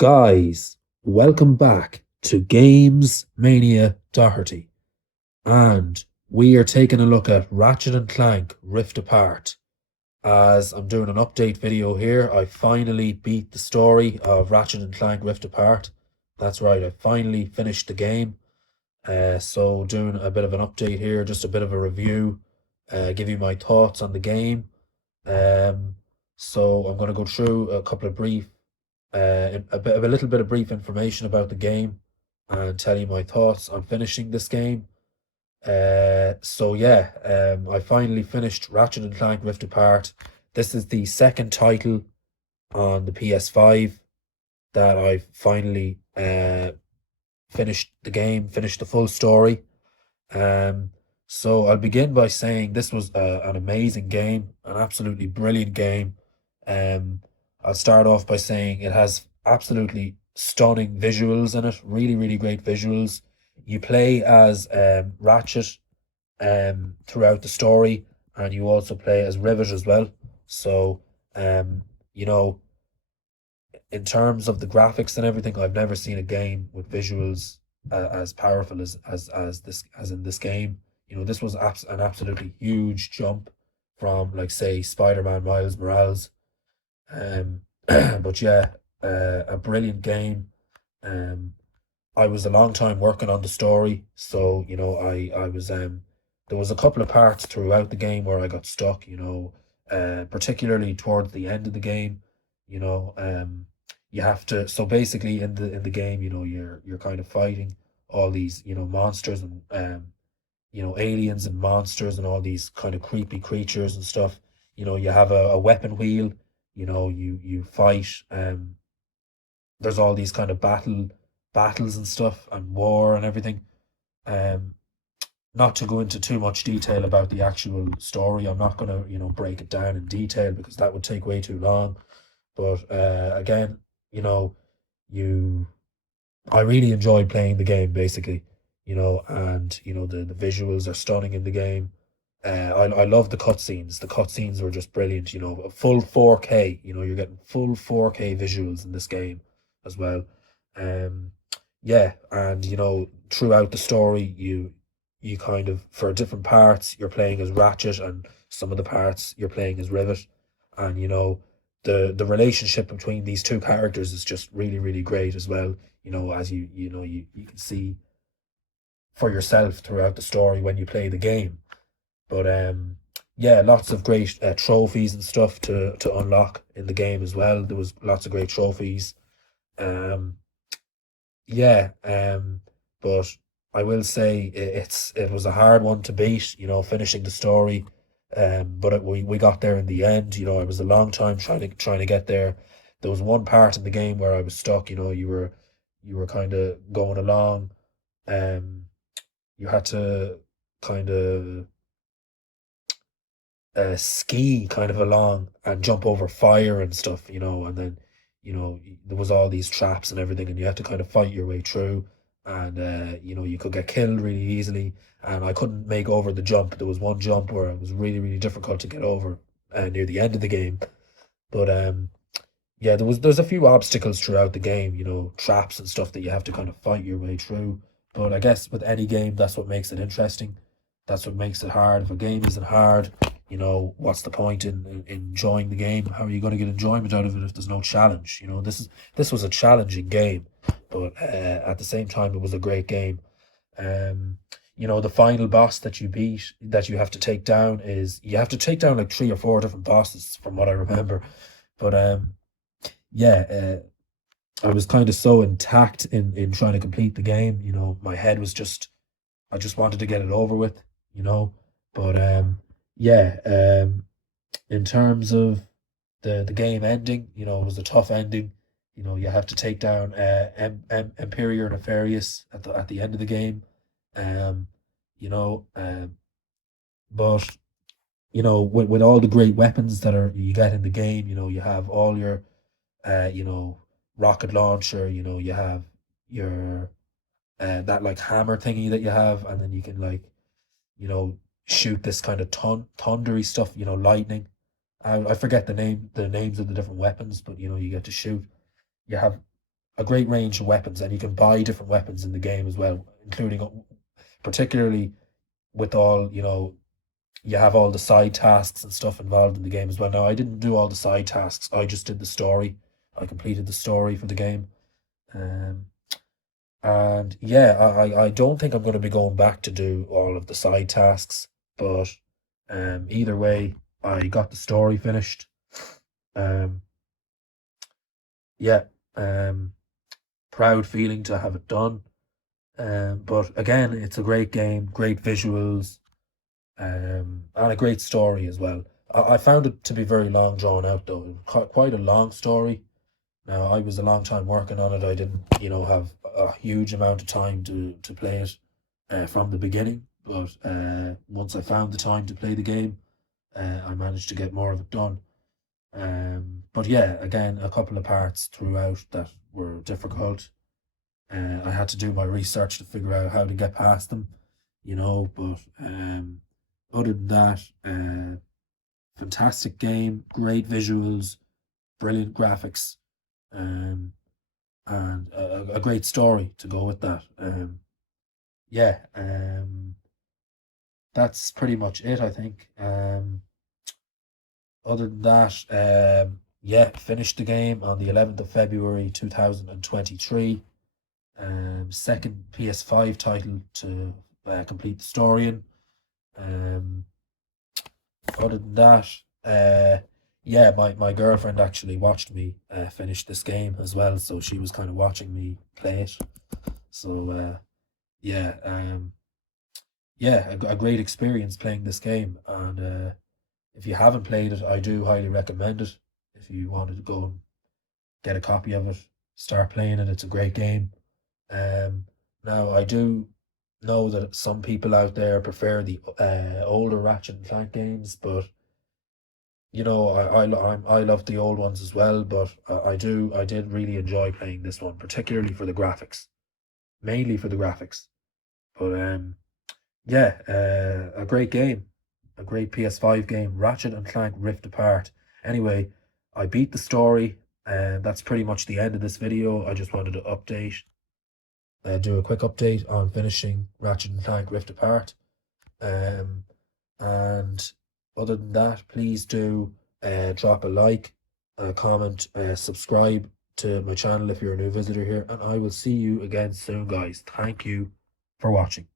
Guys, welcome back to Games Mania Doherty, and we are taking a look at Ratchet and Clank Rift Apart. As I'm doing an update video here, I finally beat the story of Ratchet and Clank Rift Apart. That's right, I finally finished the game. So doing a bit of an update here, just a bit of a review, give you my thoughts on the game. Um, so I'm going to go through a couple of brief a little bit of brief information about the game and tell you my thoughts on finishing this game. I finally finished Ratchet and Clank Rift Apart. This is the second title on the PS5 that I finally finished the game, finished the full story. So I'll begin by saying this was an amazing game, an absolutely brilliant game. Um, I'll start off by saying it has absolutely stunning visuals in it, really, really great visuals. You play as Ratchet throughout the story, and you also play as Rivet as well. So, um, you know, in terms of the graphics and everything, I've never seen a game with visuals as powerful as in this game. This was an absolutely huge jump from, like, say, Spider-Man Miles Morales. Um, but yeah, a brilliant game. Um, I was a long time working on the story, so I was there was a couple of parts throughout the game where I got stuck. Particularly towards the end of the game. You know, you have to. So basically, in the game, you're kind of fighting all these monsters and aliens and monsters and all these kind of creepy creatures and stuff. You have a weapon wheel. You fight. There's all these kind of battles and stuff and war and everything. Um, Not to go into too much detail about the actual story. I'm not gonna break it down in detail because that would take way too long. But again, you know, you I really enjoyed playing the game basically. And the visuals are stunning in the game. I love the cutscenes. The cutscenes were just brilliant. A full 4K. You're getting full 4K visuals in this game as well. Um, yeah, and throughout the story, you kind of, for different parts you're playing as Ratchet, and some of the parts you're playing as Rivet, and the relationship between these two characters is just really, really great as well. As you can see for yourself throughout the story when you play the game. But yeah, lots of great trophies and stuff to unlock in the game as well. There was lots of great trophies. Um, yeah, but I will say it was a hard one to beat. Finishing the story. But we got there in the end. I was a long time trying to get there. There was one part in the game where I was stuck. You were kind of going along. Um, you had to kind of ski kind of along and jump over fire and stuff, and then there was all these traps and everything, and you had to kind of fight your way through, and you could get killed really easily, and I couldn't make over the jump. There was one jump where it was really, really difficult to get over near the end of the game. But yeah, there's a few obstacles throughout the game, traps and stuff that you have to kind of fight your way through. But I guess with any game, that's what makes it interesting. That's what makes it hard. If a game isn't hard, what's the point in enjoying the game? How are you going to get enjoyment out of it if there's no challenge? This was a challenging game, but at the same time, it was a great game. Um, the final boss that you beat, that you have to take down, is you have to take down like three or four different bosses, from what I remember. But yeah, I was kind of so intact in trying to complete the game. My head was just, I just wanted to get it over with. You know, but yeah, in terms of the game ending, it was a tough ending. You have to take down Imperior Nefarious at the end of the game. Um, you know, but with all the great weapons that are you get in the game, you have all your rocket launcher. You have your that like hammer thingy that you have, and then you can, like, you know shoot this kind of thundery stuff. Lightning. I forget the names of the different weapons, but you get to shoot. You have a great range of weapons, and you can buy different weapons in the game as well, including particularly with all, you have all the side tasks and stuff involved in the game as well. Now, I didn't do all the side tasks. I just did the story. I completed the story for the game. Um, and yeah, I don't think I'm going to be going back to do all of the side tasks, but either way, I got the story finished. Um, yeah, um, proud feeling to have it done. But again, it's a great game, great visuals, and a great story as well. I found it to be very long drawn out though, quite a long story. Now, I was a long time working on it. I didn't, have a huge amount of time to play it from the beginning. But once I found the time to play the game, I managed to get more of it done. But yeah, again, a couple of parts throughout that were difficult. I had to do my research to figure out how to get past them, But other than that, fantastic game, great visuals, brilliant graphics, um, and a great story to go with that. Yeah, that's pretty much it, I think. Other than that, yeah, finished the game on the 11th of February 2023. Second PS5 title to complete the story in. Um, Other than that, yeah, my girlfriend actually watched me finish this game as well, so she was kind of watching me play it. So yeah, yeah, a great experience playing this game, and if you haven't played it, I do highly recommend it. If you wanted to go and get a copy of it, start playing it. It's a great game. Um, Now I do know that some people out there prefer the older Ratchet and Clank games, but I love the old ones as well. But I did really enjoy playing this one, particularly for the graphics, mainly for the graphics. But yeah, a great game, a great PS5 game, Ratchet and Clank Rift Apart. Anyway, I beat the story, and that's pretty much the end of this video. I just wanted to do a quick update on finishing Ratchet and Clank Rift Apart. Um, and other than that, please do drop a like, a comment, subscribe to my channel if you're a new visitor here, and I will see you again soon, guys. Thank you for watching.